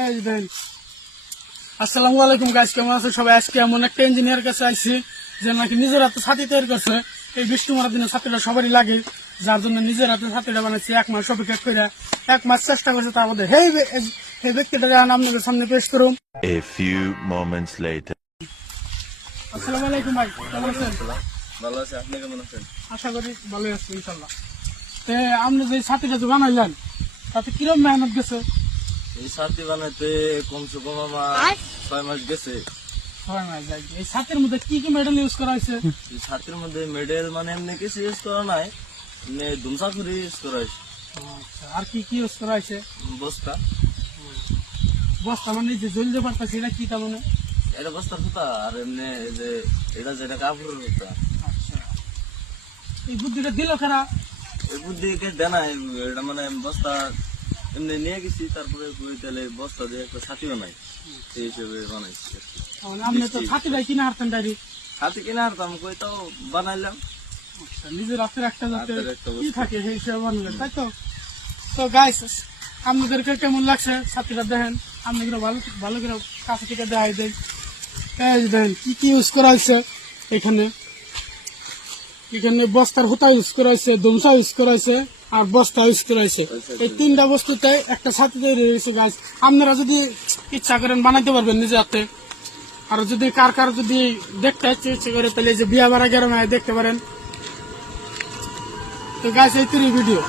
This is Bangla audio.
এই দেন আসসালামু আলাইকুম গাইস, কেমন আছেন সবাই? আজকে এমন একটা ইঞ্জিনিয়ার কাছে আইছি যে নাকি নিজের হাতে ছাতি তৈরি করছে। এই বৃষ্টি মারার দিনে ছাতিটা সবারই লাগে, যার জন্য নিজের হাতে ছাতিটা বানাইছে। 1 মাস অপেক্ষা করে 1 মাস চেষ্টা করছে, তার মধ্যে এই ব্যক্তিটাকে আপনাদের সামনে পেশ করুন। A few moments later. আসসালামু আলাইকুম ভাই, কেমন আছেন? ভালো আছে, আপনি কেমন আছেন? আশা করি ভালোই আছেন ইনশাল্লাহ। আপনি যে ছাতিটা যে বানাইলেন তাতে কিরকম মেহনত গেছে? এই ছাতি বানাইতে কমসে কম আমার 6 মাস গেছে। 6 মাস যায়। এই ছাতির মধ্যে কি কি মেটেরিয়াল ইউজ করা হয়েছে? এই ছাতির মধ্যে মেডেল মানে এমনি কিছু ইউজ করা নাই, এমনি ধুমসা করে ইউজ করা হয়েছে। আচ্ছা, আর কি কি ইউজ করা হয়েছে? বস্তা, বস্তা মানে যে জ্বলতে পারতেছে এটা কি? তার মানে এটা বস্তার সুতা, আর এমনি এই যে এটা যেটা কাপড়ের সুতা। আচ্ছা, এই বুদ্ধিটা দিল কারা? এই বুদ্ধি কে দেনা, এটা মানে বস্তা এমনি নিয়ে গেছি, তারপরে কই তাহলে বস্তা দিয়ে একটা ছাতিও নাই, সেই হিসেবে বানাইছি। মানে আপনি তো ছাতি ভাই কিনে হারতেন ডাইরি। ছাতি কিনে আনতাম, কই তো বানাইলাম। আচ্ছা, নিজের হাতের একটা যাতে হাতের একটা কি বস্তু। থাকে সেই হিসেবে বানালেন, তাই তো? তো গাইস, আপনাদেরকে কেমন লাগছে ছাতিটা দেখেন, আপনি ভালো ভালো করে কাছে থেকে দেখাই দেন। এই যে দেখেন কি কি ইউজ করা হয়েছে এখানে। এখানে বস্তার হুতা ইউজ করা হয়েছে, ধুমসা ইউজ করা হয়েছে, আর বস্তা ইউজ করা হয়েছে। এই 3টা বস্তুতে একটা ছাতি তৈরি হয়েছে গাইস। আপনারা যদি ইচ্ছা করেন বানাইতে পারবেন নিজে হাতে। আর যদি কার যদি দেখতে ইচ্ছে করে তাহলে এই যে বিয়া বাড়া গ্রামে দেখতে পারেন। তো গাইস, এই 3 ভিডিও।